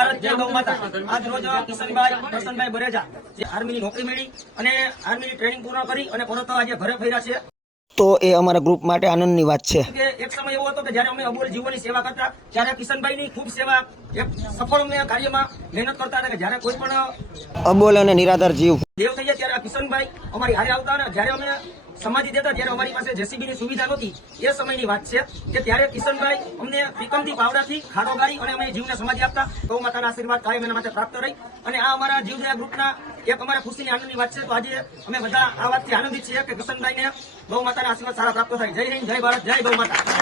ભારત જય ગૌ માતા। આજ રોજ કિશનભાઈ કરશનભાઈ બરેજા જે આર્મીની નોકરી મેળવી અને આર્મીની ટ્રેનિંગ પૂર્ણ કરી અને પરત આજે ઘરે ફર્યા છે, તો એ અમારા ગ્રુપ માટે આનંદની વાત છે કે એક સમય એવો હતો કે જ્યારે અમે અબોલ જીવોની સેવા કરતા ત્યારે કિશનભાઈની ખૂબ સેવા એક સફળ અમને કાર્યમાં મહેનત કરતા હતા કે જ્યારે કોઈ પણ અબોલ અને નિરાધાર જીવ દેવ થઈ જાય ત્યારે આ કિશનભાઈ અમારી હારે આવતા અને જ્યારે અમે સમાધિ દેતા ત્યારે અમારી પાસે જેસીબીની સુવિધા નહોતી। એ સમયની વાત છે કે ત્યારે કિશનભાઈ અમને પ્રીકમથી પાવડાથી ખાડો ગાળી અને અમે જીવને સમાધિ આપતા। ગૌ માતાના આશીર્વાદ કાયમ એના માટે પ્રાપ્ત રહી અને આ અમારા જીવદયા ગ્રુપના એક અમારા ખુશીની આનંદની વાત છે। તો આજે અમે બધા આ વાતથી આનંદિત છીએ કે કિશનભાઈને ગૌ માતાના આશીર્વાદ સારા પ્રાપ્ત થાય। જય હિન્દ, જય ભારત, જય ગૌ માતા।